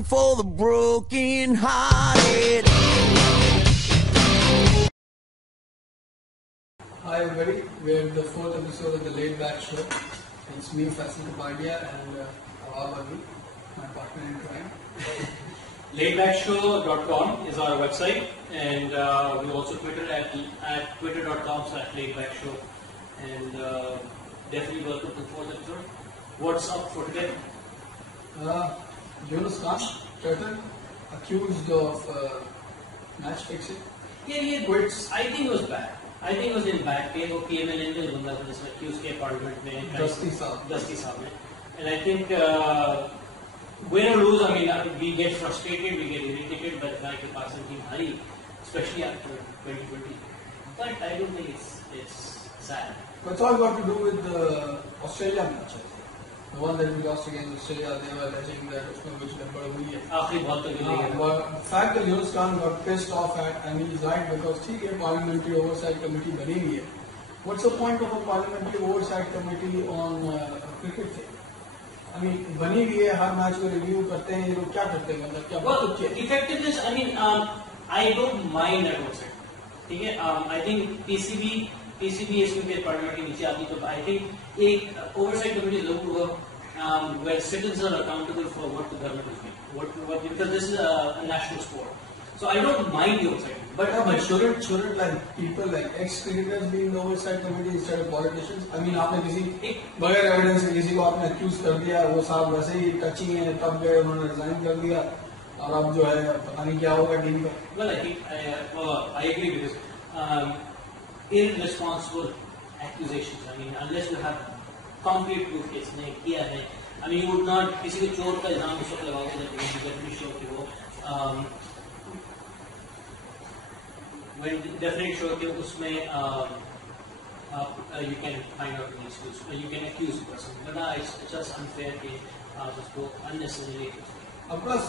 song for the broken hearted. Hi everybody, we're at the 4th episode of the Laidback Show. It's me, Faisal Kapadia, and Awab Ali, my partner in crime. Laidbackshow.com is our website, and we also Twitter at twitter.com/laidbackshow. And definitely welcome to the 4th episode. What's up for today? Yunus Khan, Turtle, accused of match fixing. Yeah, Quits. I think it was bad. I think it was in back pay. वो PMLN के बंदा था जिसमें accused के parliament में Dusty Saab में. And I think win or lose, I mean, we get frustrated, we get irritated by the fact that Pakistan team hurry, especially after 2020. But I don't think it's sad. But it's all got to do with the Australia match. The one that we lost against Australia, they were alleging that उसमें कुछ गड़बड़ हुई है. आखिरी ball तक गिर गया. The fact that Yunus Khan got pissed off at, and he's right, because ठीक है parliamentary oversight committee बनी हुई है. What's the point of a parliamentary oversight committee on cricket thing? I mean, बनी हुई है, हर मैच को रिव्यू करते हैं, ये लोग क्या करते हैं, मतलब क्या? Well, effectiveness, I mean, I don't mind that oversight. ठीक है, I think PCB इसके पार्लियामेंट के नीचे आती तो I think एक oversight committee जरूर होगा where citizens are accountable for what the government is doing. Because this is a national sport, so I don't mind the oversight. But shouldn't like people like ex-cricketers be in the oversight committee instead of politicians? I mean, आपने किसी बगैर evidence से किसी को आपने accuse कर दिया, वो साहब वैसे ही टची हैं, तब गए उन्होंने resign कर दिया, और अब जो है पता नहीं क्या होगा टीम का. Well, I think I agree with this. Irresponsible accusations. I mean, unless you have concrete proof कि इसने किया है. I mean, you would not किसी को चोर का इल्जाम उस वक्त लगाओगे जब you get pretty sure कि वो when definitely sure कि उसमें you can find out the excuse, you can accuse the person. But it's just unfair कि उसको unnecessarily. अब प्लस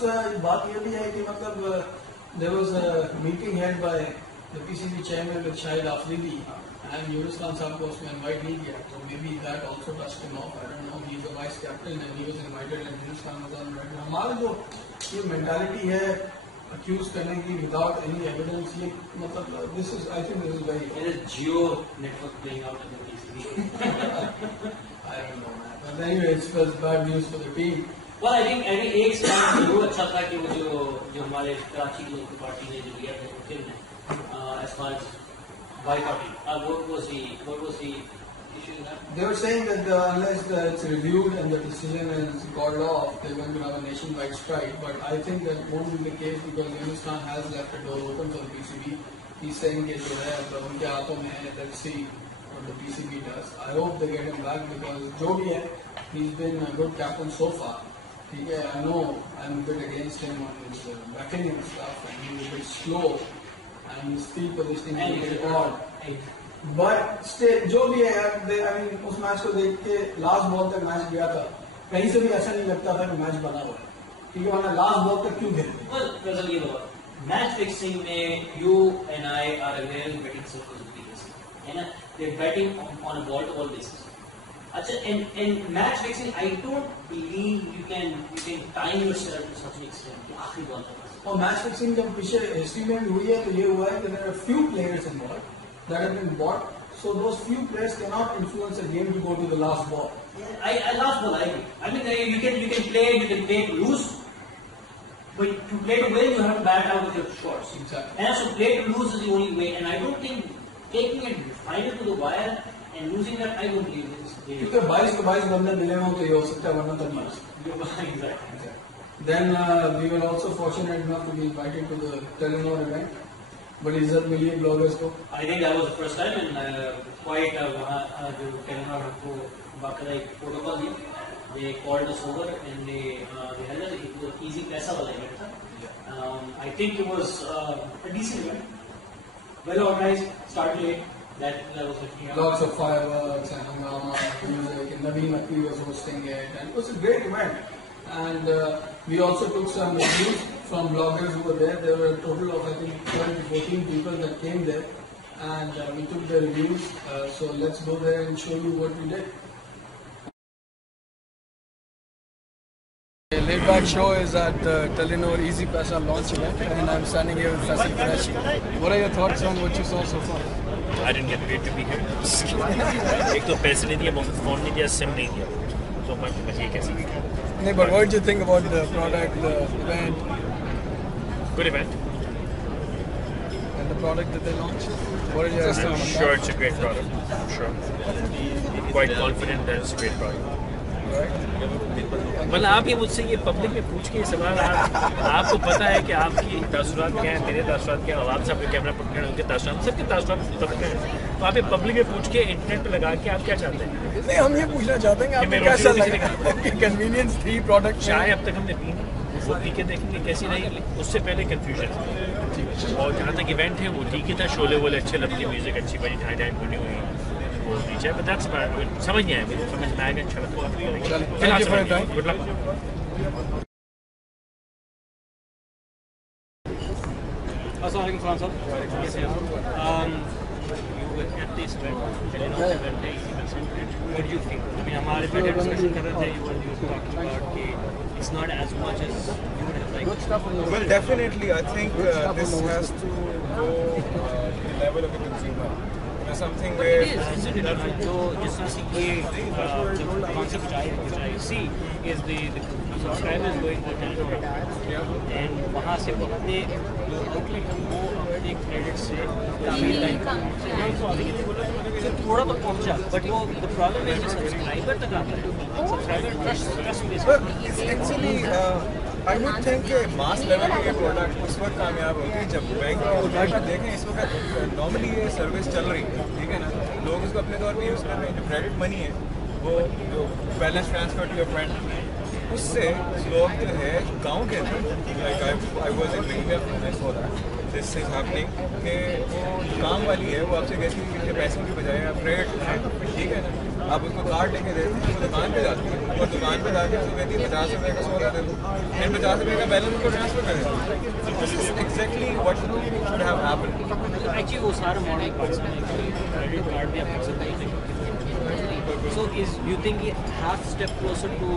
बात ये भी है कि मतलब there was a meeting held by the PCB chairman with Shahid Afridi, and Yunus Khan साहब को उसमें invite नहीं किया, so maybe that also touched him off. I don't know. He's a vice captain and he was invited, and Yunus Khan was invited. हमारा जो ये mentality है accuse करने की without any evidence, ये मतलब this is, I think this is very. It is Geo network playing out in the PCB. I don't know, man. But anyway, it was bad news for the team. Well, I think एक सवाल जरूर अच्छा था कि वो जो हमारे कराची की लोकल पार्टी ने जो लिया था मुमकिन है as far as boycotting. What was the issue in that? They were saying that unless it's reviewed and the decision is called off, they're going to have a nationwide strike. But I think that won't be the case because Yunus Khan has left a door open for the PCB. He's saying that उनके हाथों में है. Let's see what the PCB does. I hope they get him back because जो भी है, he's been a good captain so far. I know I'm a bit against him on his batting and stuff, and he's a bit slow, and his field positioning is a bit odd. But still, जो भी है, I mean, उस match को देख के last ball तक match गया था, कहीं से भी ऐसा नहीं लगता था कि मैच बना हुआ है. ठीक है, वरना लास्ट बॉल तक क्यों खेलते? Well, Fazal, ये बात, मैच फिक्सिंग में you and I are aware in betting circles of this, है ना? They're betting on a ball-to-ball basis. अच्छा, and match fixing, I don't believe you can time yourself to such an extent कि आखिरी ball तक. और match fixing जब पीछे history में हुई है तो ये हुआ है कि there are few players involved that have been bought, so those few players cannot influence a game to go to the last ball. Yeah, I last ball I agree. I mean, you can play to lose, but to play to win you have to bat out with your shots. Exactly. And so play to lose is the only way, and I don't think taking it final to the wire and losing that, I don't believe this. क्योंकि 22 के 22 बंदे मिले हों तो ये हो सकता है, वरना तो नहीं हो सकता. Exactly. Then we were also fortunate enough to be invited to the Telenor event. बड़ी इज्जत मिली है ब्लॉगर्स को. I think that was the first time, and quite वहाँ जो Telenor हमको बाकायदा एक प्रोटोकॉल दिया. They called us over and they held us. It was easy पैसा वाला event था. I think it was a decent event, well organized, started late. That was it. Lots of fireworks and hangama, music, and Naveen Akvi was hosting it, and it was a great event. And we also took some reviews from bloggers who were there. There were a total of I think 12 to 14 people that came there, and we took the reviews. So let's go there and show you what we did. Laidback Show is at the Telenor Easy Paisa launch event, and I'm standing here with Faisal Qureshi. What are your thoughts on what you saw so far? I didn't get paid to be here. एक तो पैसे नहीं दिए, मुफ्त phone नहीं दिया, SIM नहीं दिया, तो मैं ये कैसे? No, but what did you think about the product, the event? Good event. And the product that they launched? What are your I'm estimates? sure it's a great product. I'm sure. Quite confident that it's a great product. Right? मतलब आप ये मुझसे ये public में पूछ के सवाल आपको पता है कि आपकी तासुरात क्या है, मेरे तासुरात क्या है, आवाम साहब के कैमरा पकड़े उनके तासुरात, सबके तासुरात पकड़े हैं, तो आप ये पब्लिक में पूछ के इंटरनेट पे लगा के आप क्या चाहते हैं? नहीं, हम ये पूछना चाहते हैं कि आपको कैसा लगा? कन्वीनियंस थी प्रोडक्ट में? चाय अब तक हमने पी नहीं, वो पी के देखेंगे कैसी रही, उससे पहले कन्फ्यूजन। और जहाँ तक इवेंट है वो ठीक ही था, शोले वोले अच्छे लगते, म्यूजिक अच्छी बनी, हाईलाइट बनी हुई, वो नीचे है, बट दैट्स समझ नहीं आया मुझे, समझ में आएगा अच्छा लगता है। Good luck. Assalamualaikum Saab. You were at this event, what do you think? I mean, हमारे पहले discussion कर रहे थे, you were talking about कि it's not as much as you would have liked. Well, definitely, I think this has to go to the level of the consumer. Something But where it is, isn't it? जो जिस तरह से ये the concept which I see is the subscribers going to Telenor and वहाँ से वो अपने credit से फिर थोड़ा तो पहुँचा, but वो the problem is the subscriber तक आता है, subscriber trust based. well, actually, I would think कि mass level के प्रोडक्ट उस वक्त कामयाब होते हैं जब बैंक देखें इस वक्त नॉर्मली ये सर्विस चल रही है, ठीक है ना, लोग इसको अपने तौर पे यूज़ कर रहे हैं, जो क्रेडिट मनी है वो जो balance transfer to your friend, उससे लोग जो है गाँव के अंदर like I was in India I saw that this is happening कि वो काम वाली है वो आपसे कहती है कि पैसों की बजाय आप क्रेडिट, ठीक है ना, आप उसको कार्ड लेके देते हैं, वो दुकान पे जाती है और दुकान पे जाके उसको कहती है 50 रुपये का सौदा दे दो, फिर 50 रुपये का बैलेंस उसको ट्रांसफर कर देते हैं। This is exactly what should have happened. Actually वो सारा मॉडल क्रेडिट कार्ड भी आप कर सकते हैं. So you think it half step closer to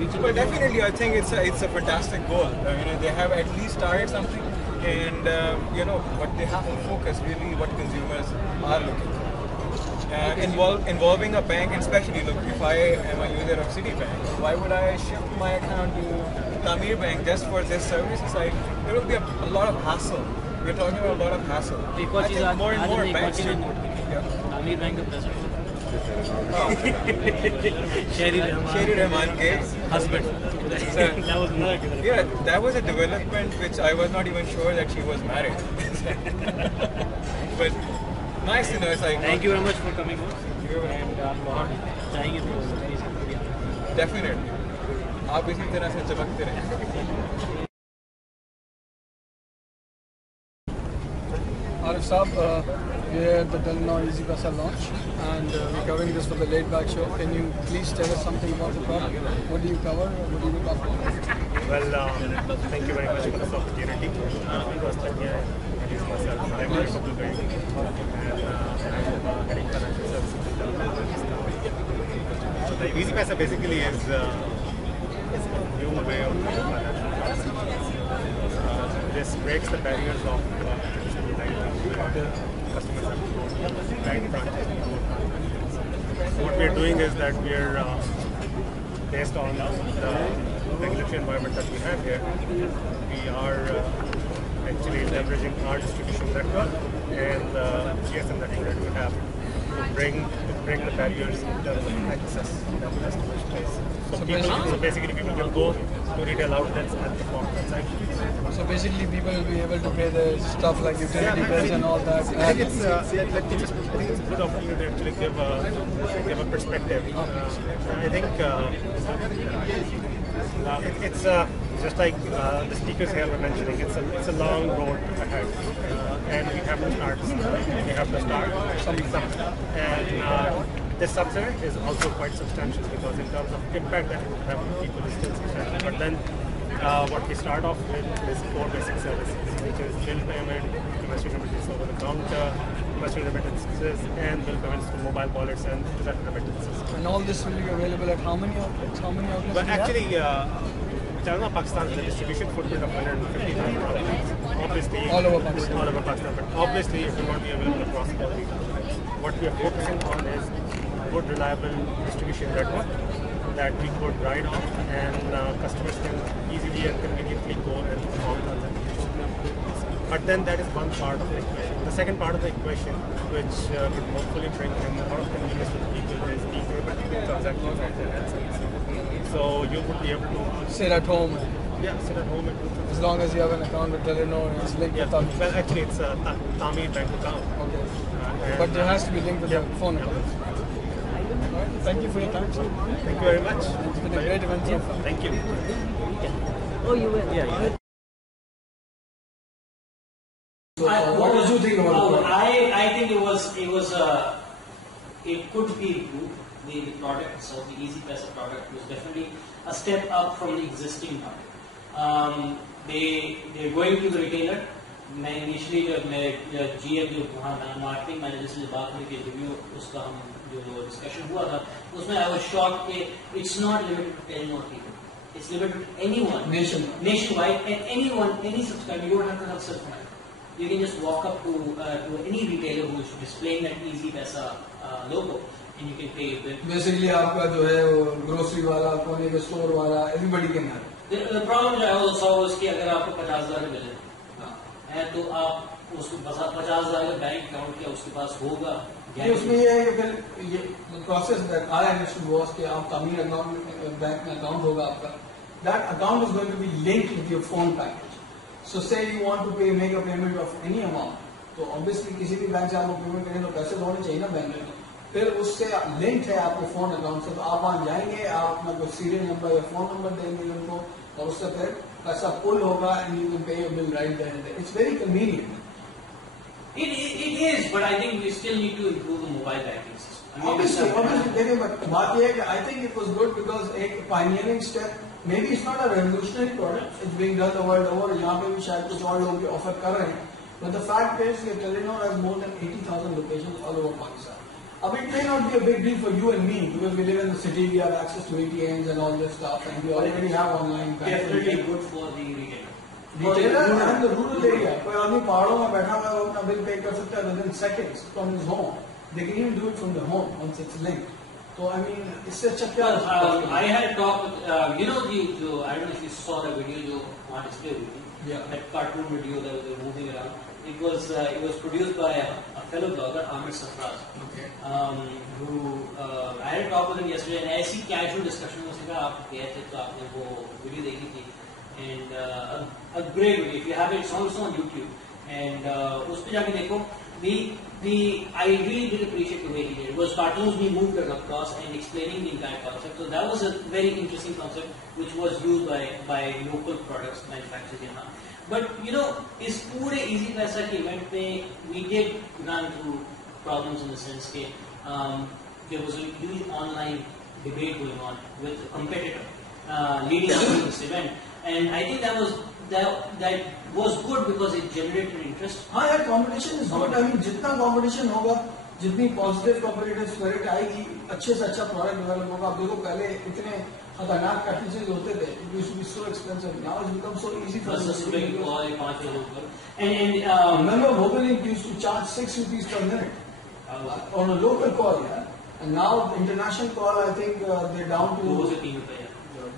reaching? Well, definitely, I think it's a fantastic goal. They have at least started something, and but they have to focus really what consumers are looking for. Involving a bank, and especially look, if I am a user of Citibank, why would I shift my account to Tamir Bank just for this service? It's like there will be a lot of hassle. We're talking about a lot of hassle. Because I think more and more banks should. Tamir Bank का president. Sherry Rahman के husband. That was another good. Yeah, that was a development which I was not even sure that she was married. But nice to know. It's like Thank you very much for coming on. And बहुत चाहेंगे तो definitely. आप इसी तरह से चमकते रहें. Arif Saab, we're at the Telenor Easy Paisa launch, and we're covering this for the Laidback Show. Can you please tell us something about the product? What do you cover? What do you look after? Well, thank you very much for this opportunity. First time here, introduce myself. I'm Arif Saab, and I'm heading financial services. So the Easy Paisa basically is a new way of doing financial this breaks the barriers of traditional banking. Customers have to go to bank branches. So what we are doing is that we are based on the regulatory environment that we have here. We are actually leveraging our distribution network and the GSM network that we have to bring the barriers in terms of access that customers face. So basically people will go to retail outlets at the form transaction. So basically, people will be able to pay the stuff like utility bills and all that. I think it's a good opportunity to actually give a perspective. I think it's just like the speakers here were mentioning. It's a long road ahead, and we have to start. We have to start something. And this subset is also quite substantial because in terms of impact that it will have on people is still substantial. But then what we start off with is 4 basic services, which is bill payment, domestic remittances over the counter, domestic remittances, and bill payments to mobile wallets and direct remittances. And all this will be available at how many outlets? How many outlets? But do you have? actually, China, Pakistan has a distribution footprint of 150,000 outlets. Obviously, All over Pakistan. All over Pakistan, but obviously it will not be available across all these outlets. What we are focusing on is good, reliable distribution network that we could ride on, and customers can easily and conveniently go and perform transactions. But then that is one part of the equation. The second part of the equation, which would hopefully bring in a lot of convenience to the people, is being able to do transactions on their handsets. So you would be able to Sit at home. Yeah, sit at home and do As long as you have an account with Telenor and it's linked Yeah, with Tami. well, actually, it's a Tami bank account. Okay. And, But it has to be linked with yeah, the phone yeah. account. All right. Thank you for your time, sir. Thank you very much. It's been a great event so far. Thank you. Oh, you will? Yeah. What did you think about the product? I think it could be improved. The product itself, the Easy Paisa product, was definitely a step up from the existing product. They're going to the retailer. मैं initially जब मैं GM जो वहाँ marketing manager से बात हुई कि review उसका हम जो डिस्कशन हुआ था उसमें I was shocked कि it's not limited to 10 more people. It's limited to anyone nationwide and anyone, any subscriber. You don't have to have subscribe. You can just walk up to any retailer who is displaying that Easy Paisa logo and you can pay your bill. Basically, आपका जो है वो grocery वाला, कोने के store वाला, everybody can have it. The problem I also saw was कि अगर आपको 50,000 मिले है तो आप उसको 50,000 का बैंक अकाउंट क्या उसके पास होगा? ये उसमें ये है कि फिर ये process that I understood was कि आप तमीर अकाउंट बैंक में अकाउंट होगा आपका. That account is going to be linked with your phone package. So say you want to make a payment of any amount, तो obviously किसी भी bank से आपको पेमेंट करें तो पैसे होने चाहिए ना बैंक में. फिर उससे लिंक है आपके फोन अकाउंट से, तो आप वहाँ जाएंगे, आप अपना कोई सीरियल नंबर या फोन नंबर देंगे उनको और उससे फिर पैसा पुल होगा and you can pay your bill right there and there. It's very convenient. It is, but I think we still need to improve the mobile banking system. Obviously, देखिए बात ये है कि I think it was good because एक pioneering step. Maybe it's not a revolutionary product. It's being done the world over. यहाँ पे भी शायद कुछ और लोग भी ऑफर कर रहे हैं. But the fact is that Telenor has more than 80,000 locations all over Pakistan. I mean, it may not be a big deal for you and me because we live in the city, we have access to ATMs and all this stuff, and we already have online banking. Definitely good for the retailer. Retailer and the rural area. कोई आदमी पहाड़ों में बैठा हुआ है वो अपना bill pay कर सकता है within seconds from his home. They can even do it from the home once it's linked. So I mean, इससे अच्छा क्या? I had a talk with I don't know if you saw the video जो वहाँ display हुई थी. Yeah. That cartoon video that was moving around. It was produced by a fellow blogger, Amir Safraz. Okay. I had a talk with him yesterday, and ऐसी casual discussion में उसने कहा आप गए थे तो आपने वो वीडियो देखी थी, and a great video. If you have it, it's also on YouTube, and उस पे जाके देखो. I really did appreciate the way he did it. It was cartoons being moved across and explaining the entire concept. So that was a very interesting concept, which was used by local products manufactured here. But इस पूरे Easy Paisa के event में we did run through problems in the sense that there was a huge online debate going on with a competitor leading up to this event, and I think that was good because it generated interest. हाँ यार, competition is good. I mean, जितना competition होगा, जितनी positive competitive spirit आएगी, अच्छे से अच्छा product develop होगा. आप देखो पहले इतने खतरनाक पैकेजेस होते थे. It used to be so expensive. Now it's become so easy for us to do. And remember, Mobilink used to charge 6 rupees per minute on a local call, yeah. And now international call, I think they're down to. वो से 3 रुपए.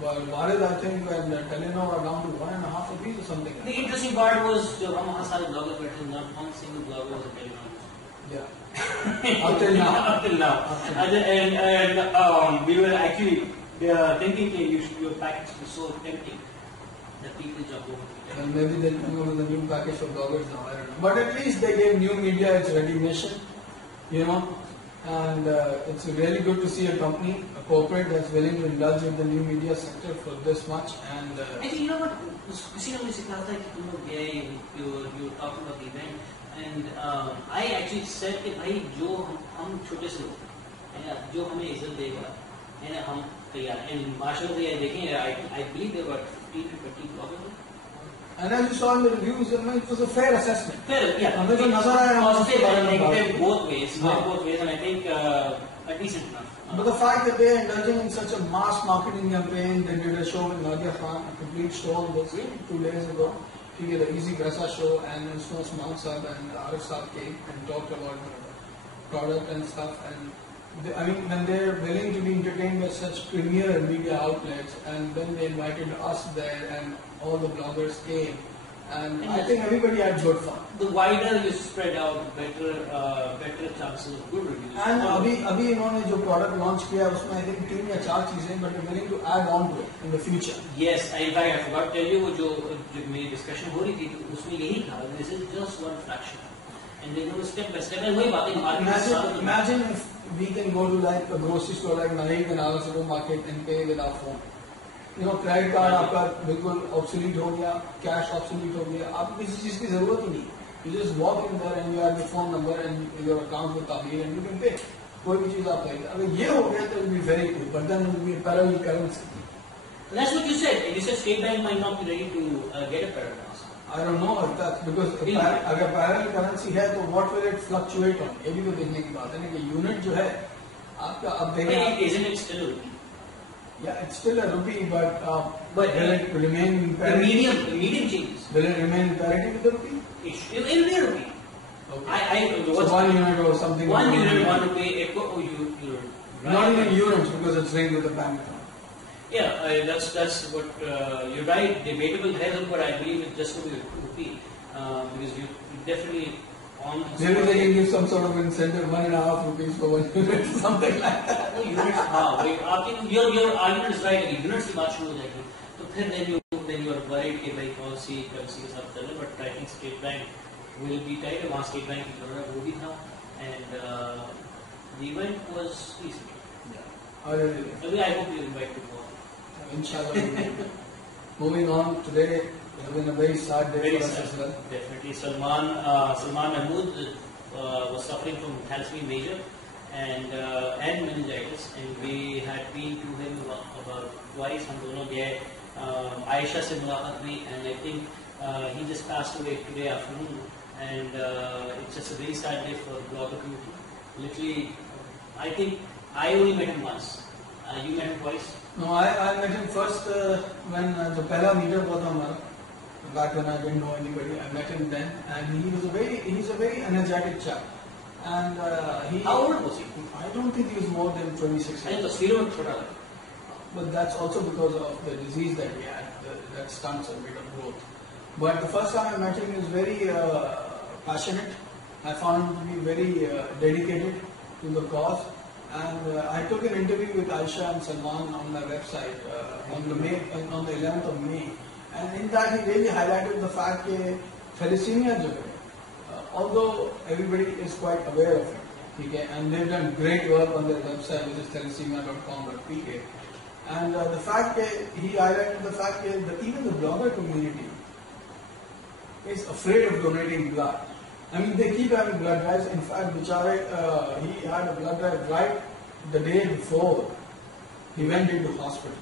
Bharat, I think, and Telenor are down to 1.5 rupees or something. The interesting part was जब हम वहाँ सारे bloggers बैठे थे, not one single blogger was a Telenor. Yeah. Until now. And we were actually thinking that your package was so tempting that people jump over. And maybe they'll come up with a new package for bloggers now. I don't know. But at least they gave new media its recognition, and it's really good to see a company, a corporate that's willing to indulge in the new media sector for this much. And I think what? किसी ने मुझे कहा था कि तुम लोग गए, you were talking about the event, and I actually said कि भाई जो हम छोटे से लोग है ना, जो हमें इज्जत देगा है ना, हम तैयार. And माशाल्लाह ये देखें, I believe there were 15 to 20 bloggers. And as you saw in the reviews, it was a fair assessment. Fair, yeah. हमें जो नजर आया हम उसके Positive बारे and में बात negative करें. both ways, हाँ. both ways, and I think a decent enough. But the fact that they are indulging in such a mass marketing campaign, they did a show with Nadia Khan, a complete show on this 2 days ago. She did an Easy Grasa show, and Usman Saab and Arif Saab came and talked about the product and stuff. And they, I mean, when they're willing to be entertained by such premier media outlets, and then they invited us there, and all the bloggers came, and I think everybody had good fun. The wider you spread out, better chances of good reviews. And अभी इन्होंने जो product launch किया उसमें I think 3 या 4 चीजें, but we're willing to add on to it in the future. Yes, in fact I forgot to tell you वो जो मेरी discussion हो रही थी उसमें यही था, this is just one fraction, and they go step by step. And वही बातें Imagine if we can go to like a grocery store like Naik and our supermarket and pay with our phone. You know, credit card आपका बिल्कुल obsolete हो गया, cash obsolete हो गया, आपको किसी चीज की जरूरत ही नहीं. You just walk in there and you have the phone number and your account with Tabir and you can pay. कोई भी चीज आप करेंगे. अगर ये हो गया तो it will be very good, but then it will be a parallel currency. That's what you said. You said State Bank might not be ready to get a parallel currency. I don't know if that's because अगर parallel currency है तो what will it fluctuate on? ये भी तो देखने की बात है ना कि unit जो है आपका अब देखें. Isn't it still a rupee? Yeah, it's still a rupee, but will it remain in parity? The medium changes. Will it remain in parity with the rupee? It will be a rupee. Okay. So 1 unit or something. 1 unit, 1 rupee, euro. Not even units because it's linked with the bank account. Yeah, that's what you're right. Debatable है, but I believe it's just going to be a rupee because you definitely on. Maybe they can give some sort of incentive, 1.5 rupees for 1 unit, something like that. Units, हाँ, your argument is right. अगर units की बात शुरू हो जाएगी, तो फिर then you are worried कि भाई कौन सी currency के साथ चले. But I think State Bank will be tight. वहाँ State Bank की जरूरत वो भी था, and the event was easy. Yeah. I hope you invite to go. Inshallah. Moving on, today has been a very sad day Very for us sad. as well. Definitely, Salman Mahmood was suffering from thalassemia major and meningitis, and we had been to him about twice. हम दोनों गए आयशा से मुलाकात हुई, and I think he just passed away today afternoon, and it's just a very sad day for the blogger community. Literally, I think I only met him once. You met him twice. No, I met him first when the pehla meetup was हमारा. Back when I didn't know anybody, I met him then, and he's a very energetic chap. And How old was he? I don't think he was more than 26 I think years. the zero thoda. But that's also because of the disease that he had, that stunts a bit of growth. But the first time I met him, he was very passionate. I found him to be very dedicated to the cause. And I took an interview with Aisha and Salman on my website on the 11th of May. And in that he really highlighted the fact that thalassemia जो है, although everybody is quite aware of it, okay, and they've done great work on their website which is thalassemia.com.pk, and the fact that he highlighted the fact that even the blogger community is afraid of donating blood. I mean, they keep having blood drives. In fact, Bichare, he had a blood drive right the day before he went into hospital.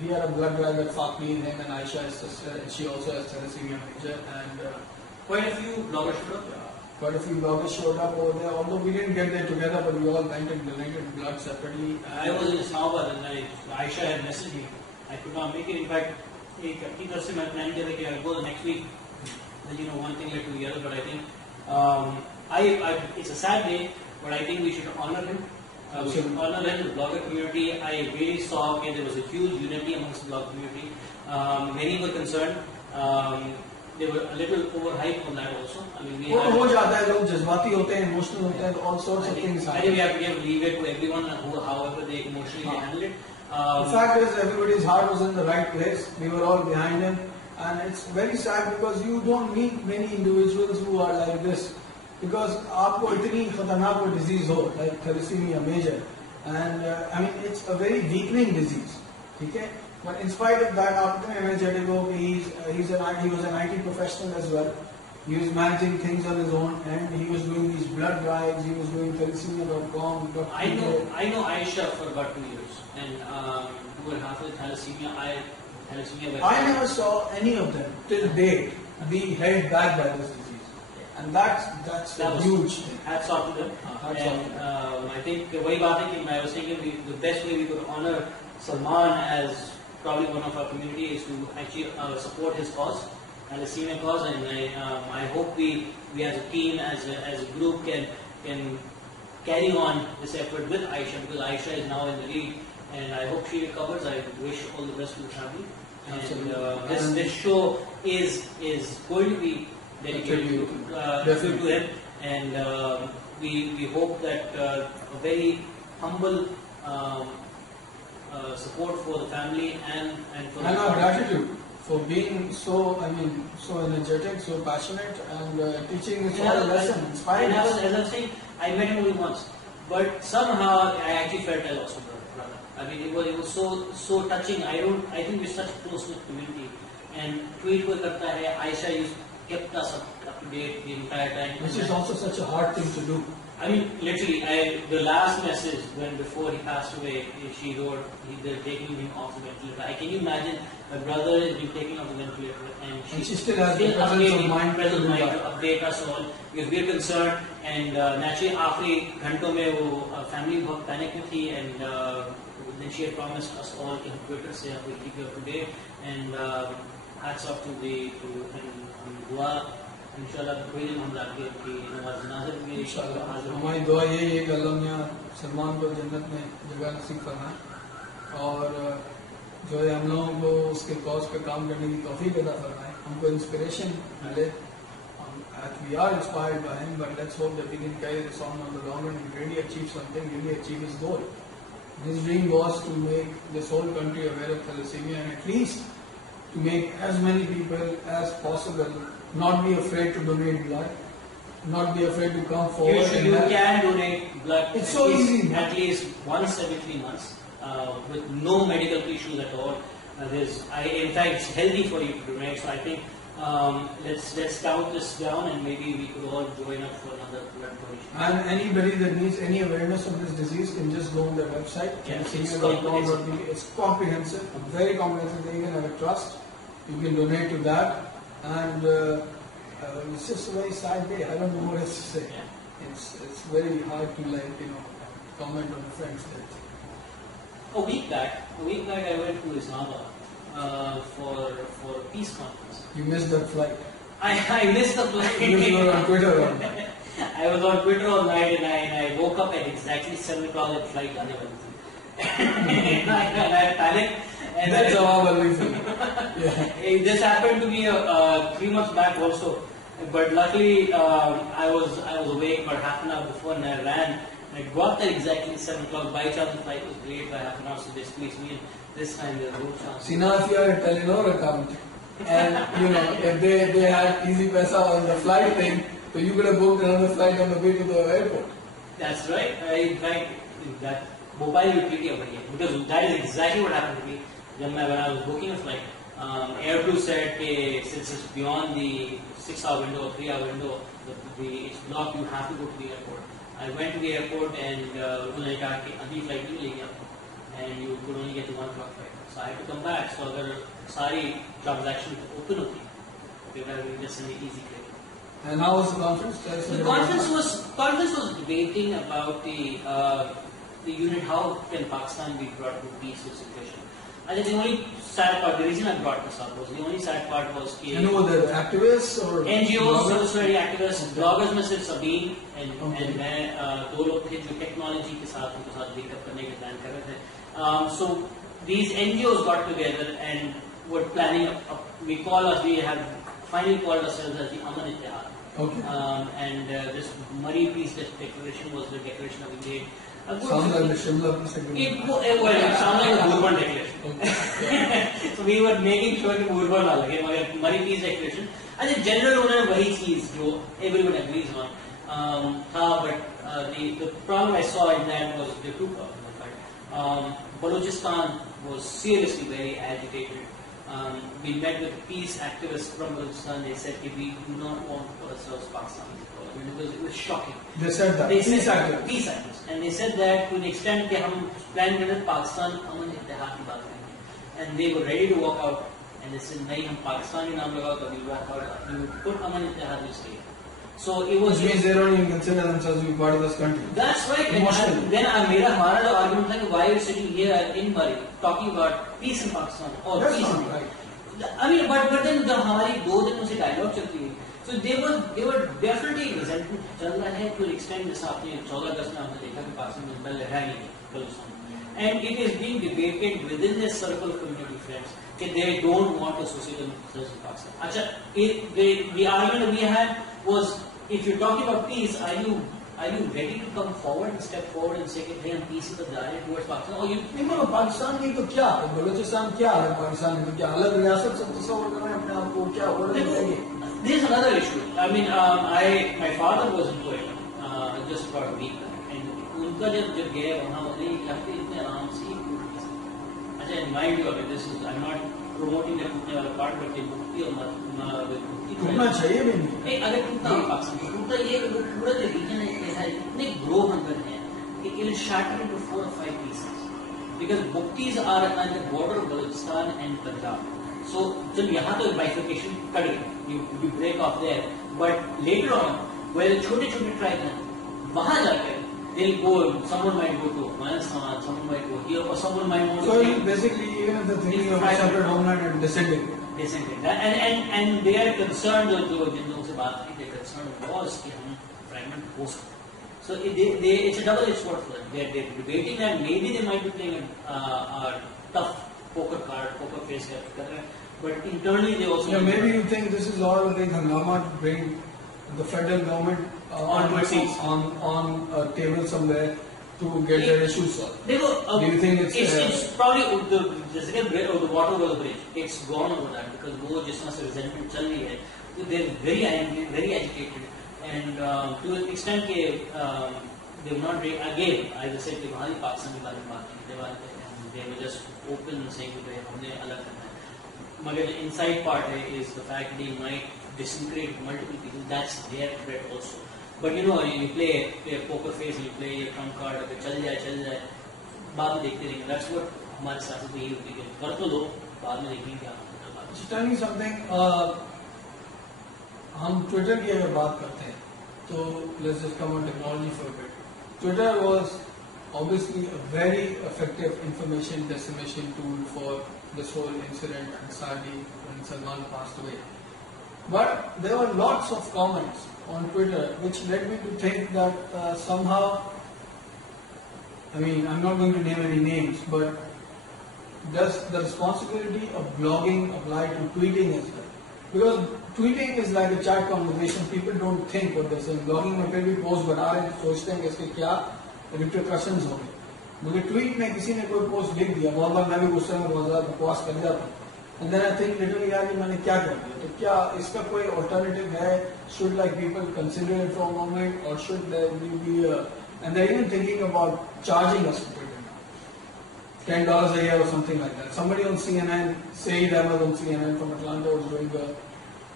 He had a blood drive at Faqi, him and Aisha, his sister, and she also has thalassemia major. And Quite a few bloggers showed up. quite a few bloggers showed up over there. Although we didn't get there together, but we all went and donated blood separately. I was in Islamabad and Aisha had messaged me. I could not make it. In fact, एक तरह से मैं plan किया था कि I'll go the next week. Then, one thing led to the other. But I think it's a sad day, but I think we should honor him. We should honor him, the blogger community. I really saw there was a huge unity amongst the blogger community. Many were concerned. They were a little overhyped on that also. I mean, हो जाता है, लोग जज्बाती होते हैं, emotional होते हैं, all sorts of things I happen. think we have to give leeway to everyone, however they emotionally handle it. The fact is, everybody's heart was in the right place. We were all behind him, and it's very sad because you don't meet many individuals who are like this. Because आपको इतनी खतरनाक कोई disease हो, like thalassemia major, and I mean it's a very weakening disease. ठीक है? But in spite of that, आप इतने energetic हो कि he was an IT professional as well. He was managing things on his own, and he was doing these blood drives. He was doing thalassemia.com. I know Aisha for about 2 years, and 2.5 with thalassemia. I thalassemia. I never saw any of them till date be held back by this disease, and that's That was huge thing. hats off to them. Hats And off. I think वही बात है कि I was thinking the best way we could honor Salman as probably one of our community is to actually support his cause, thalassemia cause, and I hope we as a team, as a group can carry on this effort with Aisha, because Aisha is now in the lead, and I hope she recovers. I wish all the best to the family. And this show is going to be dedicated to him, and we hope that a very humble support for the family and for And our gratitude for being so energetic, so passionate, and teaching us all a lesson, inspiring and us. as I was saying, I met him only once, but somehow I actually felt I lost a brother. I mean, it was so touching. I think we're such a close knit community, and tweet ko karta hai. Aisha kept us up to date the entire time. Which is also such a hard thing to do. I mean, literally, the last message before he passed away, she wrote, they're taking him off the ventilator. Can you imagine my brother is being taken off the ventilator, and she still has the presence of mind to update us all, because we're concerned, and naturally, आखिरी घंटों में वो family बहुत panic में थी, and then she had promised us all in Twitter say we'll keep you up to date, and hats off to dua. इंशाल्लाह कोई दिन हम जाके उनकी नमाज जनाज़ा भी हाजिर हमारी दुआ यही है कि अल्लाह मियां सलमान को जन्नत में जगह नसीब फरमाए, और जो है हम लोगों को उसके कॉज पे काम करने की तौफीक अता फरमाए, हमको इंस्पिरेशन मिले. We are inspired by him, but let's hope that we can carry this on the long run and really achieve something, really achieve his goal. His dream was to make this whole country aware of thalassemia, and at least to make as many people as possible not be afraid to donate blood, not be afraid to come forward. You can donate blood. It's so easy. At least once every 3 months, with no medical issues at all. In fact, it's healthy for you to donate. So I think let's count this down, and maybe we could all join up for another blood donation. And anybody that needs any awareness of this disease can just go on their website. It's comprehensive, very comprehensive. They even have a trust. You can donate to that. And it's just a very sad day. I don't know what else to say. Yeah. It's very hard to comment on a friend's death. A week back, I went to Islamabad for a peace conference. You missed that flight. I missed the flight. You were on Twitter all night. I was on Twitter all night, and I woke up at exactly 7 o'clock at flight. And I panicked. And that's how I believe it. Yeah. This happened to me 3 months back also, but luckily I was awake about half an hour before, and I ran. And I got there exactly 7 o'clock. By chance, the flight was delayed by half an hour, so they squeezed me in. This time there's no chance. See, now if you are a Telenor account, and if they had easy paisa on the flight thing, so you could have booked another flight on the way to the airport. That's right. In fact, that mobile utility over here, because that is exactly what happened to me. When I was booking a flight, Airblue said, since it's beyond the 6-hour window or 3-hour window, it's blocked, you have to go to the airport. I went to the airport, and उन्होंने कहा कि अभी flight नहीं लेंगे आपको, and you could only get the 1 o'clock flight. So I had to come back. So अगर सारी transaction open होती, they would have just an easy credit. And how was the conference? The conference was debating about the unit, how can Pakistan be brought to a peaceful situation. I think the only sad part, the reason I brought this up was, the only sad part was कि and who were the activists or NGOs, civil society activists, bloggers में सिर्फ Sabeen and मैं दो लोग थे जो technology के साथ उनके साथ breakup करने के plan कर रहे थे. So these NGOs got together and were planning. We have finally called ourselves as the Aman Ittihad. Okay. And this Murray Peace Declaration was the declaration of India. Sounds like the Shimla Peace Agreement. It sounds like the Bourbon Declaration. So we were making sure that Bourbon ना लगे, मगर Murray Peace Declaration. I think general उन्होंने वही चीज जो everyone agrees on but the problem I saw in that was the two problems. In fact, Balochistan was seriously very agitated. We met with peace activists from Balochistan. They said we do not want to put ourselves Pakistan. It was shocking. They said that. Peace activists. And they said that to the extent that हम plan कर रहे Pakistan अमन इत्तेहाद की बात करेंगे. and they were ready to walk out, and they said, "नहीं हम पाकिस्तानी नाम लगाओ तो we walk out. We would put Aman Ittihad will stay." So it was. Which means they don't even consider themselves to be part of this country. That's right. Emotional. And then हमारा जो argument था कि why are you sitting here in Murray talking about peace in Pakistan or That's peace not in right. I mean, but then जब हमारी 2 दिन उनसे dialogue चलती है, so they were definitely resentment चल रहा है to an extent जैसा आपने 14 अगस्त में हमने देखा कि पाकिस्तान में बल लहरा नहीं Balochistan, and it is being debated within this circle of community friends that they don't want to associate themselves with Pakistan. अच्छा, the argument we had was, if you're talking about peace, are you ready to come forward and step forward and say कि hey हम peace की तरफ जा रहे हैं towards Pakistan? Or you नहीं मगर पाकिस्तान की तो क्या है, बलूचिस्तान क्या है, पाकिस्तान में तो क्या अलग रियासत से तस्वर कर रहे हैं अपने आप को, क्या हो रहा है? There's another issue. I mean, my father was in Kuwait just about a week back, and उनका जब गए वहाँ होते ही लगते इतने आराम से अच्छा, and mind you, this is I'm not promoting the टूटने वाला part, but ये मुक्ति और टूटना चाहिए भी नहीं। अगर टूटता है पाकिस्तान टूटता ये पूरा जो रीजन है ऐसा इतने ग्रो अंदर है कि it will shatter into 4 or 5 pieces because Buktis are at the border of Balochistan and Punjab. So जब यहाँ तो bifurcation कट गया, you break off there, but later on where छोटे-छोटे tribes हैं वहाँ जाकर they'll go, someone might go to Afghanistan, someone might go here, or someone might want to. So basically, even if the thinking of a separate homeland and descending. And they are concerned, जो जिन लोगों से बात की, they're concerned was कि हम fragment हो सकते. So it's a double-edged sword for them. They're debating and maybe they might be playing a tough poker face कर रहे हैं, but internally they also. Yeah, maybe you think this is all a big hangama to bring the federal government on a table somewhere to get their issues solved. Do you think it's probably the water over the bridge? It's gone over that because वो जिस तरह से resentment चल रही है, they're very angry, very agitated, and to an extent के they were not again, as I said, कि वहाँ भी पाकिस्तान के बारे में बात की and they were just open and saying कि हमने अलग करना है. मगर the inside part is the fact they might disintegrate multiple people. That's their threat also. But you know, you play a poker face, you play a trump card, अगर चल जाए, बाद में देखते रहेंगे. That's what हमारे साथ में यही होती है. कर तो लो, बाद में देखेंगे क्या होता है. Just tell me something. हम Twitter की अगर बात करते हैं, तो let's just come on technology for a bit. Twitter was obviously a very effective information dissemination tool for this whole incident in Saudi when Salman passed away. But there were lots of comments on Twitter which led me to think that somehow, I mean, I'm not going to name any names, but does the responsibility of blogging apply to tweeting as well? Because tweeting is like a chat conversation, people don't think what they're saying. Blogging में फिर भी post बना रहे हैं, सोचते हैं कि इसके क्या repercussions होंगे. मुझे ट्वीट में किसी ने कोई पोस्ट लिख दिया, बहुत बार मैं भी गुस्से में बहुत ज़्यादा बकवास कर जाता हूँ. And then I think literally यार कि मैंने क्या कर दिया, तो क्या इसका कोई alternative है? Should like people consider it for a moment, or should there be and they're even thinking about charging us for Twitter now, $10 a year or something like that. Somebody on CNN, Saeed Ahmed on CNN from Atlanta was doing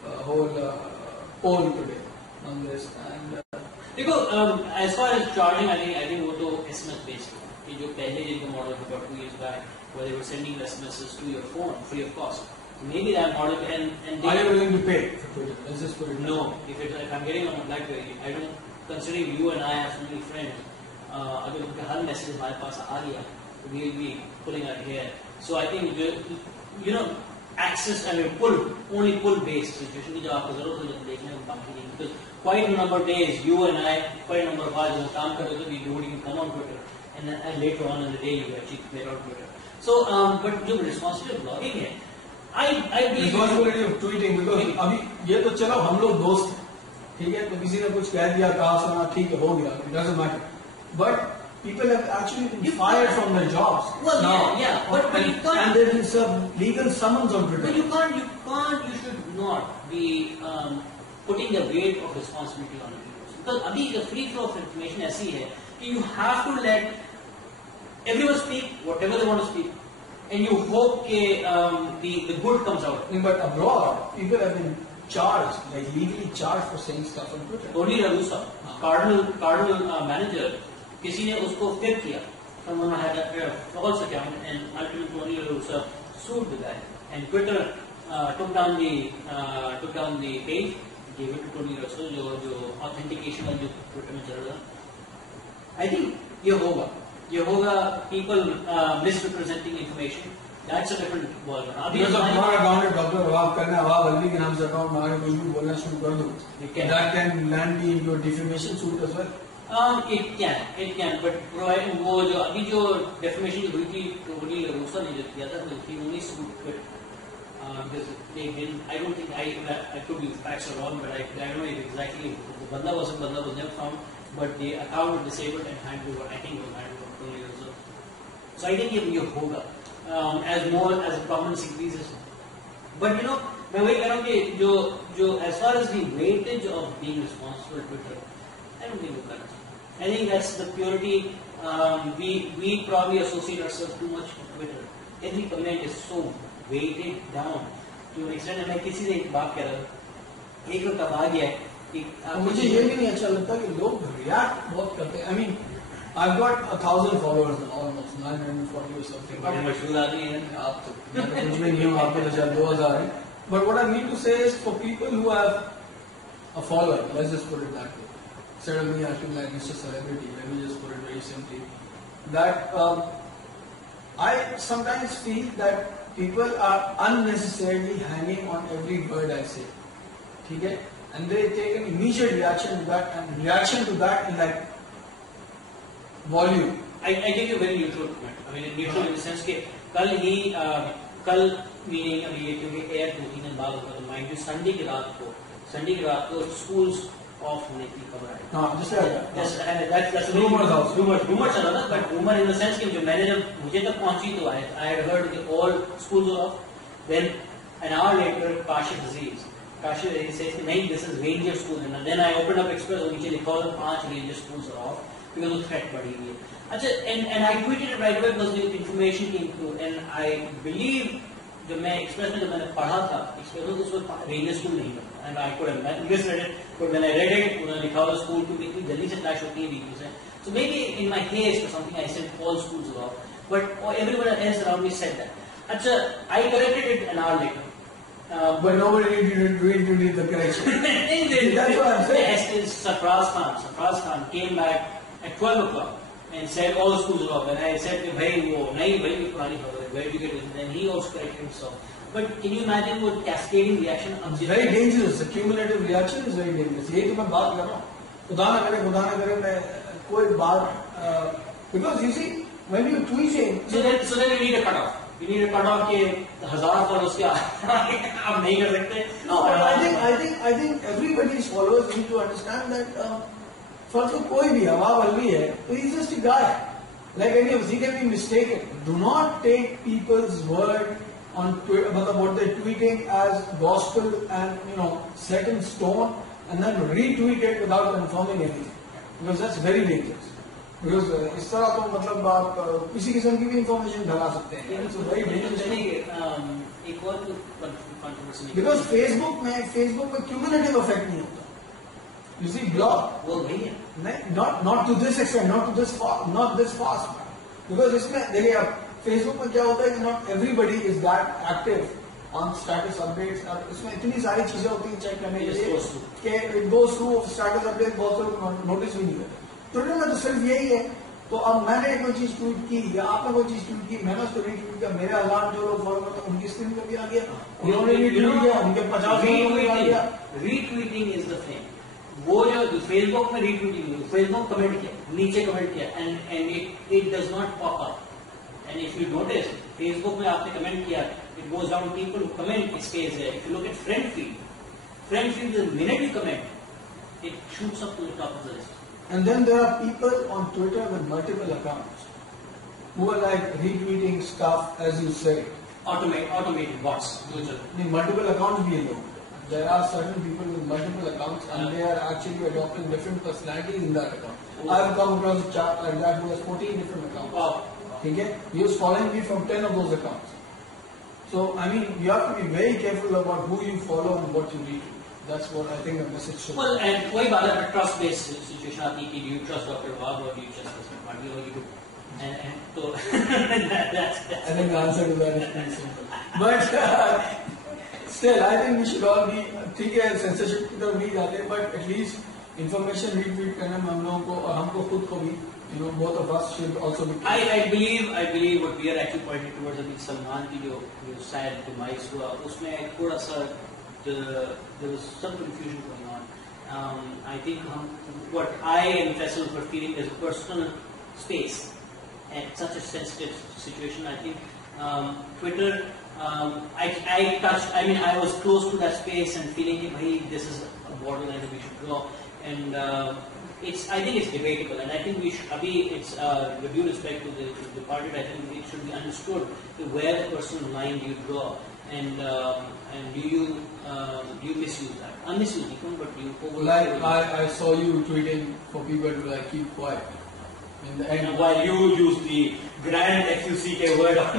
a whole poll today on this. And as far as charging, I think वो तो SMS based है. कि जो पहले जिनका model था about 2 years back, where they were sending SMSs to your phone free of cost. Maybe that model and are you willing to pay for Twitter? Let's just put it. No, if I'm getting on a BlackBerry, I don't. Considering you and I have so many friends, अगर उनका हर message हमारे पास आ गया, we will be pulling our hair. So I think you know access and only pull based situation की जब आपको जरूरत है देखने में बाकी नहीं. Because quite a number of days, you and I, quite a number of hours जब काम करते थे, we don't even come on Twitter. And later on in the day you actually clear out Twitter. So, but जो responsibility of blogging है, I believe responsibility of tweeting because अभी ये तो चलो हम लोग दोस्त हैं, ठीक है, तो किसी ने कुछ कह दिया, कहा सुना, ठीक है, हो गया, it doesn't matter. But people have actually been fired from their jobs. Well, now, yeah, but you can't. And there is some legal summons on Twitter. But you should not be putting the weight of responsibility on it. Because अभी the free flow of information ऐसी है कि you have to let everyone speak whatever they want to speak, and you hope that the good comes out. But abroad, people have been charged, like legally charged for saying stuff on Twitter. Tony Ragusa, Cardinal manager, किसी ने उसको flip किया. Someone had a false account, and ultimately Tony Ragusa sued the guy, and Twitter took down the page, gave it to Tony Russell, जो authentication वाला जो Twitter में चल रहा. I think ये होगा people misrepresenting information. That's a different ball. अभी हमारा अकाउंट डॉक्टर अवाब करना अवाब अलवी के नाम से अकाउंट बना के कुछ भी बोलना शुरू कर दो. That can land me into a defamation suit as well. It can, but वो जो अभी जो defamation जो हुई थी टोनी रूसा ने जो किया था, he only sued it because they didn't. I don't think I could be facts are wrong, but I don't know if exactly the banda was never found, but the account was disabled and handed over. I think it was handed over to Tony Russa. So I think ये होगा as the prominence increases. But you know, मैं वही कह रहा हूँ कि जो as far as the weightage of being responsible for Twitter, I don't think it's correct. I think that's the purity. We probably associate ourselves too much with Twitter. Every comment is so weighted down to an extent. मैं किसी से एक बात कह रहा हूँ, एक लोग तब आ गया है. मुझे ये भी नहीं अच्छा लगता कि लोग रिएक्ट बहुत करते हैं. I mean, I've got 1,000 followers now, almost 940 or something. बड़े मशहूर आदमी हैं आप तो कुछ भी नहीं हो, आपके तो शायद 2,000 है. But what I mean to say is for people who have a follower, let's just put it that way. Instead of me acting like it's a celebrity, let me just put it very simply. That I sometimes feel that people are unnecessarily hanging on every word I say. Okay? And they take an immediate reaction to that, and reaction to that is like volume. I give you a very neutral comment. I mean, neutral in the sense कि कल meaning अभी ये क्योंकि air 2-3 दिन बाद होगा, तो mind जो संडे की रात को स्कूल्स ऑफ होने की खबर आई. हाँ, that's rumor चला था, but rumor in the sense कि जो मैंने जब मुझे तक पहुंची तो I had heard that all schools were off. Then an hour later, Kashif Aziz says नहीं, this is Ranger school, and then I opened up Express और नीचे लिखा हुआ 5 Ranger schools are off because of threat बढ़ी हुई है. अच्छा, and I tweeted it right away because the information came through, and I believe जब मैं एक्सप्रेस में जब मैंने पढ़ा था एक्सप्रेस में तो उसमें रेंजर स्कूल नहीं था, and I could have misread it, but when I read it उन्होंने लिखा हुआ स्कूल क्योंकि इतनी जल्दी से क्लैश होती है वीडियोस हैं. So maybe in my haste और something I said all schools were off, but everyone else around me said that. अच्छा, I corrected it an hour later. But nobody did the correction. That's what I'm saying. Sarfraz Khan came back at 12 o'clock and said all schools are off. And I said, "Bhai, wo nahi, bhai, ye purani khabar hai. Where did you get it?" Then he also corrected himself. But can you imagine what cascading reaction? It's very dangerous. The cumulative reaction is very dangerous. यही तो मैं बात कर रहा हूँ. खुदा न करे मैं कोई बात because you see when you tweeting. So then you need a cutoff. You need a cutoff के 1000 followers के आप नहीं कर सकते. No, I think everybody's followers need to understand that first of all कोई भी अवाब अलवी है तो he's just a guy. Like any of us, he can be mistaken. Do not take people's word on Twitter, what they're tweeting as gospel and set in stone, and then retweet it without confirming anything, because that's very dangerous. Because इस तरह तो मतलब आप किसी किस्म की भी information ढला सकते हैं. It's very dangerous. एक और कंट्रोवर्सी. Because Facebook में cumulative effect नहीं होता. You see, blog वो नहीं है. Not to this extent, not this fast. Because इसमें देखिए आप Facebook में क्या होता है कि not everybody is that active on status updates. और इसमें इतनी सारी चीजें होती हैं चेक करने के लिए कि it goes through status update बहुत लोग नोटिस भी नहीं करते. ट्विटर में तो सिर्फ यही है. तो अब मैंने कोई चीज ट्वीट की या आपने कोई चीज ट्वीट की, मैंने उसको रीट्वीट किया, मेरे अलार्म जो लोग फॉलो करते हैं उनकी स्क्रीन पे भी आ गया, उन्होंने भी ट्वीट किया, उनके 50 लोगों में आ गया. Retreating is the thing. वो जो फेसबुक में रीट्वीटिंग, फेसबुक कमेंट किया, नीचे कमेंट किया, and it does not pop up. And if you notice Facebook में आपने कमेंट किया, it goes down people who comment, it stays there. If you look at friend feed the minute you comment it shoots up to the top of the list. And then there are people on Twitter with multiple accounts who are like retweeting stuff as you say. Automated bots. Multiple accounts भी हैं. There are certain people with multiple accounts and they are actually adopting different personalities in that account. I've come across a chap like that who has 14 different accounts. Wow. Okay? He was following me from 10 of those accounts. So, I mean, you have to be very careful about who you follow and what you retweet. That's what I think the message should be. Well, and वही बात है, trust-based situation आती है कि do you trust Dr. Wahab or do you trust Mr. Pandey or you do. And so that's I think the answer to that is pretty simple. But still, I think we should all be ठीक है censorship की तरफ नहीं जाते, but at least information retweet करने में हम लोगों को और हमको खुद को भी, you know, both of us should also be. I believe what we are actually pointing towards अभी सलमान की जो शायद demise हुआ उसमें थोड़ा सा there was some confusion going on. I think what I and Faisal were feeling is a personal space at such a sensitive situation. I think Twitter. I was close to that space and feeling that, hey, this is a borderline that we should draw. And I think it's debatable, and I think we should. It's with due respect to the party. I think it should be understood where the personal line do you draw, and do you misuse that? Unmisuse it, but you over. Like I saw you tweeting for people to like keep quiet. And while you use the grand FUCK word on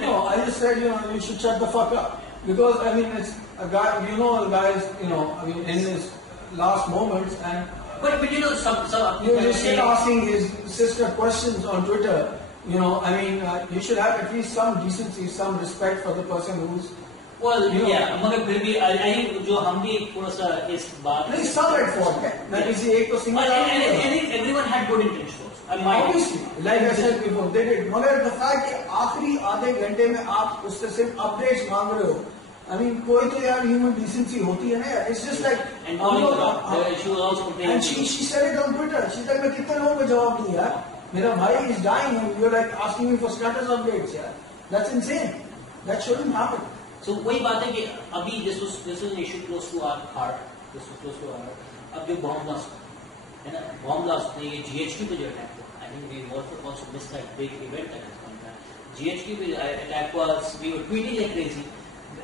No, I just said, you know, you should shut the fuck up. Because, I mean, it's a guy, you know, a guy is, you know, I mean, in his last moments, and but you know, some you just keep asking his sister questions on Twitter. You know, I mean, you should have at least some decency, some respect for the person who's. Well, you know, yeah, मगर फिर भी I think जो हम भी थोड़ा सा इस बात. नहीं, some at fault है. मैं किसी एक को single out नहीं I think everyone had good intentions. Obviously, like I said before, they did. मगर the fact कि आखिरी आधे घंटे में आप उससे सिर्फ updates मांग रहे हो. I mean, कोई तो यार human decency होती है ना यार. It's just like. And she was also complaining. And she said it on Twitter. She's like, मैं कितने लोगों को जवाब दूँ यार? मेरा भाई is dying and you're like asking me for status updates यार. That's insane. That shouldn't happen. So वही बात है कि अभी this was an issue close to our heart. This was close to our heart. अब जो bomb blast है ना, bomb blast ने ये GHQ पे जो attack हुआ, I think we also missed that big event at that point. GHQ पे attack was, we were tweeting like crazy,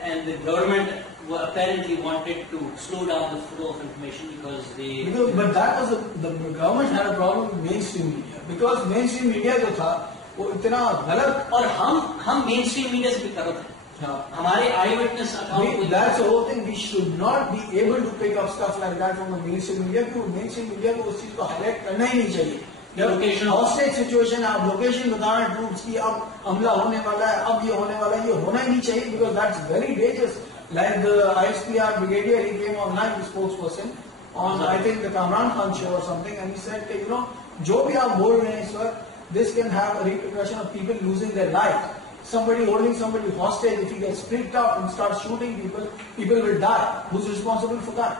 and the government apparently wanted to slow down the flow of information because they. But that was the government had a problem with mainstream media because mainstream media जो था वो इतना गलत और हम mainstream media से भी करते हैं. हमारे eyewitness account. That's the whole thing. We should not be able to pick up stuff like that from the mainstream media क्योंकि mainstream media को उस चीज को highlight करना ही नहीं चाहिए. लोकेशन hostage situation है, आप लोकेशन बताना ट्रूप्स की अब हमला होने वाला है, अब ये होने वाला है, ये होना ही नहीं चाहिए because that's very dangerous. Like the ISPR brigadier, he came online, the spokesperson on I think the Kamran Khan show or something, and he said that, you know, जो भी आप बोल रहे हैं इस वक्त, this can have a repercussion of people losing their life. Somebody holding somebody hostage, if he gets freaked out and starts shooting people, people will die. Who's responsible for that?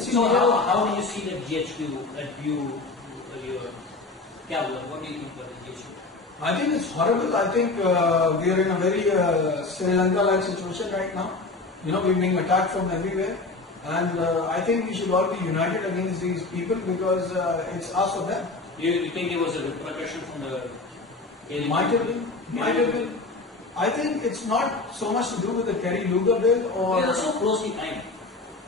So how do you see that GHQ view? What do you think about the GHQ? I think it's horrible. I think we are in a very Sri Lanka-like situation right now. You know, we're being attacked from everywhere. And I think we should all be united against these people because it's us or them. You think it was a repercussion from the... Might have been. Might have been. I think it's not so much to do with the Kerry Lugar bill or... It was so closely timed.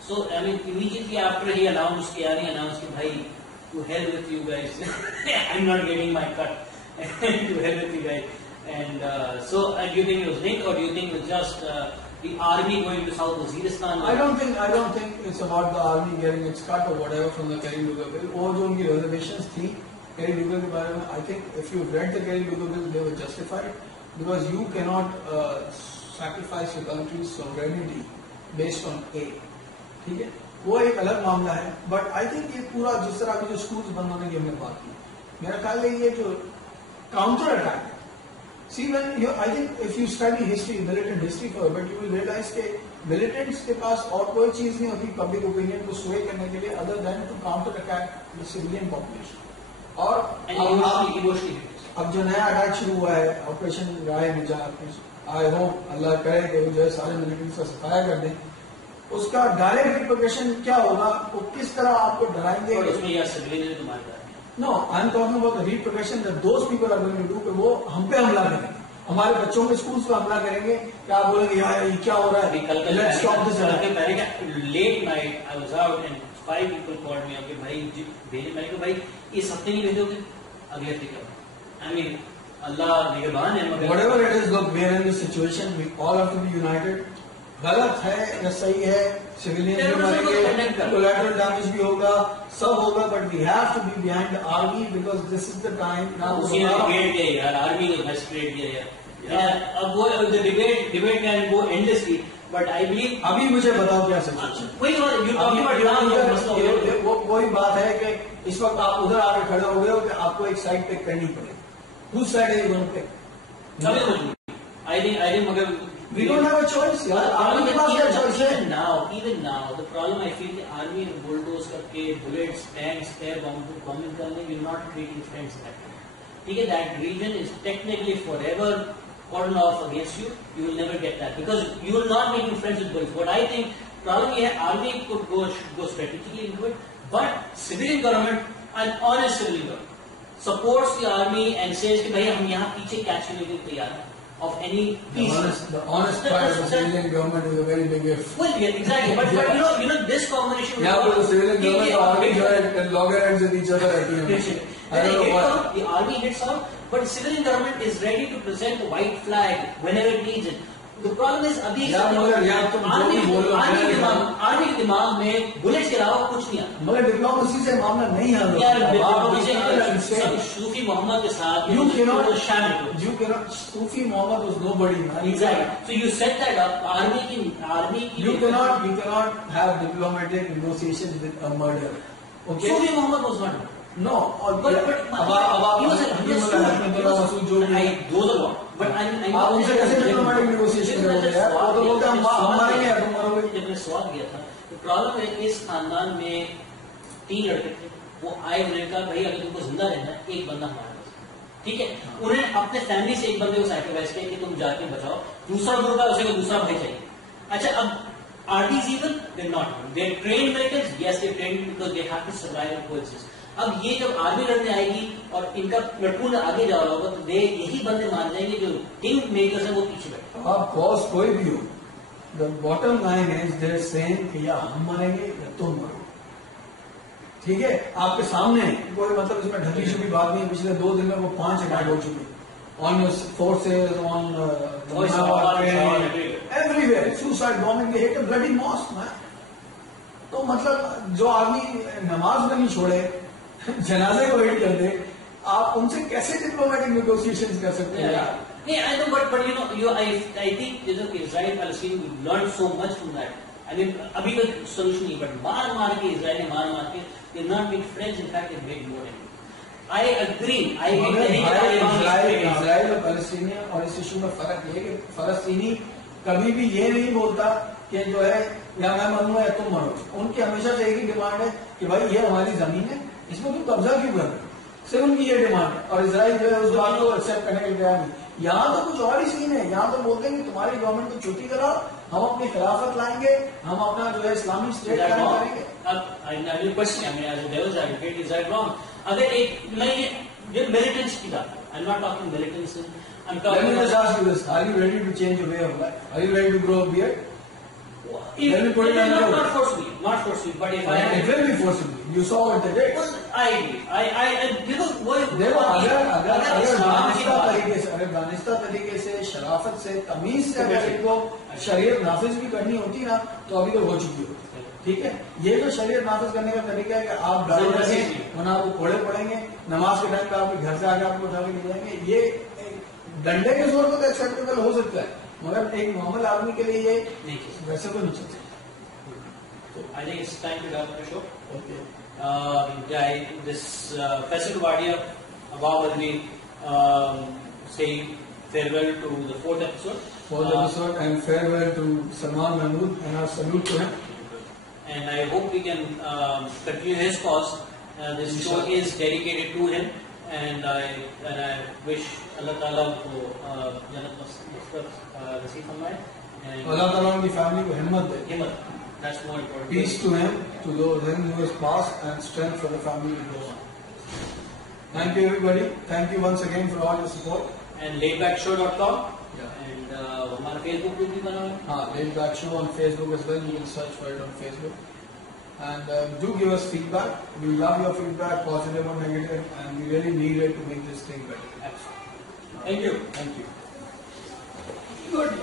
So, I mean, immediately after he announced, Kiari announced, bhai, to hell with you guys. I'm not getting my cut. To hell with you guys. And so, do you think it was linked or do you think it was just the army going to South Waziristan? I don't think it's about the army getting its cut or whatever from the Kerry Lugar bill. Or जो उनकी reservations थी Kerry Lugar के बारे में, I think if you've read the Kerry Lugar bill, they were justified because you cannot sacrifice your country's sovereignty based on A. ठीक है, वो एक अलग मामला है. But I think ये पूरा जिस तरह की जो schools बंद होने की हमने बात की, मेरा ख्याल है ये जो counter attack. See, I think if you study history, militant history for it, but you will realize that militants के पास और कोई चीज नहीं होती public opinion को sway करने के लिए other than to counter attack the civilian population. और अब जो नया अटैक शुरू हुआ है ऑपरेशन राय निजात, आई होप अल्लाह करे कि वो जो है सारे मिलिटेंट्स का सफाया कर दें. उसका डायरेक्ट रिप्रिकॉशन क्या होगा, वो किस तरह आपको डराएंगे. No, I am talking about the repercussion that those people are going to do कि वो हम पे हमला करेंगे, हमारे बच्चों के स्कूल्स पे हमला करेंगे. क्या आप बोलेंगे यार ये क्या हो रहा है, let's stop this. Late night I was out and 5 people called me कि भाई भेजे. मैंने कहा भाई इस हफ्ते नहीं भेजोगे, अगले हफ्ते क्या. I mean, Allah निगरान है. Whatever it is, look, we are in this situation. We all have to be united. गलत है या सही है, सिविलियन भी मरेंगे, कोलैटरल डैमेज भी होगा, सब होगा, but we have to be behind the army because this is the time now. उसी ने क्रिएट किया यार, आर्मी ने बस क्रिएट किया यार। अब वो debate can go endlessly, but I believe अभी मुझे बताओ क्या सिचुएशन। वही बात है कि इस वक्त आप उधर आके खड़े हो गए हो कि आपको एक साइड पे करनी पड़ेगी। हुज साइड है यूं पे? आई थिंक मगर we don't have a choice यार, आर्मी के पास क्या choice है? Even now, the problem I feel the army bulldoze करके bullets, tanks, air bombing करने will not create friends that way. ठीक है, that region is technically forever cordoned off against you. You will never get that because you will not make friends with bullets. What I think problem ये है, army could go strategically into it, but civilian government, an honest civilian government supports the army and says कि भाई हम यहाँ पीछे catch करने के लिए तैयार हैं of any peace. The honest part of the civilian government is a very big if. Well, yeah, exactly. But you know this combination. Yeah, but the civilian government army जो है loggerheads with each other रहती हैं. I don't know what. The army hits out, but civilian government is ready to present a white flag whenever it needs it. The problem is अभी army के दिमाग में bullets के अलावा कुछ नहीं आता। मगर डिप्लोमेसी से मामला नहीं है यार, सूफी मोहम्मद के साथ you cannot Sufi Mohammad was nobody man. Exactly. So you set that up. Army की you cannot have diplomatic negotiations with a murderer. Okay. Sufi Mohammad was not. No, but he was आप उनसे कैसे डिप्लोमेटिक नेगोशिएशन करोगे यार? वो तो बोलते हैं हम मारेंगे या तुम मरोगे। जब मैं सवाल किया था, तो प्रॉब्लम है कि इस खानदान में 3 लड़के थे, वो आए, उन्होंने कहा भाई अगर तुमको जिंदा रहना है एक बंदा हमारे पास, ठीक है। उन्होंने अपने फैमिली से एक बंदे को सैक्रिफाइस किया कि तुम जाके बचाओ, दूसरा ग्रुप है उसे दूसरा भाई चाहिए। अच्छा, अब are these even? They not, they train Americans, yes they train because they have to survive and coexist. अब ये जब आर्मी लड़ने आएगी और इनका प्लेटून आगे जा रहा होगा तो वे यही बंदे मान जाएंगे जो किंग मेकर्स हैं वो पीछे बैठे। अब बॉस कोई भी हो, the bottom line is they're saying कि या हम मरेंगे या तुम मरोगे, ठीक है। आपके सामने कोई मतलब इसमें ढकी छुपी बात नहीं। पिछले 2 दिन में वो 5 अटैक हो चुके on forces, on everywhere, suicide bombing, they hit a bloody mosque man. तो मतलब जो आदमी नमाज में नहीं छोड़े, जनाजे को हिट कर दे, आप उनसे कैसे डिप्लोमेटिक नेगोशिएशंस कर सकते हैं यार? नहीं, I know, but I think Israel Palestine learned so much from that. I mean, अभी तक सोल्यूशन नहीं, बट मार के इजराइल ने मार के they not made friends, in fact they made more enemies. I agree. Israel और फलस्तीनी और इस इशू में फर्क ये है कि फलस्तीनी कभी भी ये नहीं बोलता कि जो है या मैं मरूंगा या तुम मरो। उनकी हमेशा से एक ही डिमांड है कि भाई ये हमारी जमीन है, इसमें तुम कब्जा क्यों कर रहे हो, सिर्फ उनकी ये डिमांड है। और इजराइल जो है उस बात को एक्सेप्ट करने के लिए तैयार नहीं। यहाँ तो कुछ और ही सीन है, यहाँ तो बोलते हैं कि तुम्हारी गवर्नमेंट को छुट्टी कराओ, हम अपनी खिलाफत लाएंगे, हम अपना जो है इस्लामिक स्टेट कायम करेंगे। अब क्वेश्चन अगर एक ये मिलिटेंट्स की बात, I am not talking militants, I am Let me just ask you this: Are you ready to change your way of life? Are you ready to grow a beard? Let me put it not forcefully, but if it will be forcefully. You saw what they did. I agree. देखो अगर दानिस्ता तरीके से शराफत से तमीज से अगर इनको शरीयत नाफिज भी करनी होती ना तो अभी तो हो चुकी होती। ठीक है, ये जो शरीयत नाफिज करने का तरीका है कि आप गाड़ी रखें, वरना आपको कोड़े पड़ेंगे, नमाज के टाइम पे आपके घर से आके आपको उठा के ले जाएंगे, ये डंडे के जोर पर तो एक्सेप्टेबल हो सकता है, मगर एक नॉर्मल आदमी के लिए ये वैसे तो नहीं चल सकता। I think it's time to wrap up the show. Okay. This Faisal Wadia Abab will be saying farewell to the 4th episode. 4th episode and farewell to Salman Mahmood and our salute to him. And I hope we can continue his cause. This show is dedicated to him, and I wish Allah Taala को जन्नत नसीब फरमाए। Allah Taala उनकी family को हिम्मत दे। That's more important. Peace to him, to those him who has passed, and strength for the family to go on. Thank you everybody. Thank you once again for all your support. And laidbackshow.com. Yeah. And हमारा Facebook group भी बना है। हाँ, Laidback Show on Facebook as well. You can search for it on Facebook. And do give us feedback. We love your feedback, positive or negative, and we really need it to make this thing better. Absolutely. Thank you. Thank you. Good.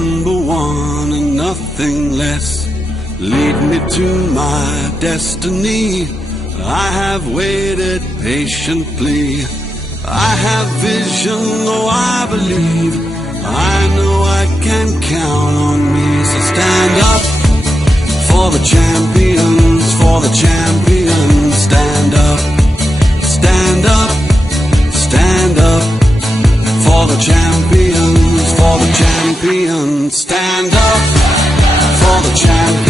number one and nothing less. Lead me to my destiny. I have waited patiently. I have vision, oh I believe. I know I can count on me. So stand up for the champions, for the champions. Stand up, stand up, stand up. For the champions, for the champions. Stand up for the champions.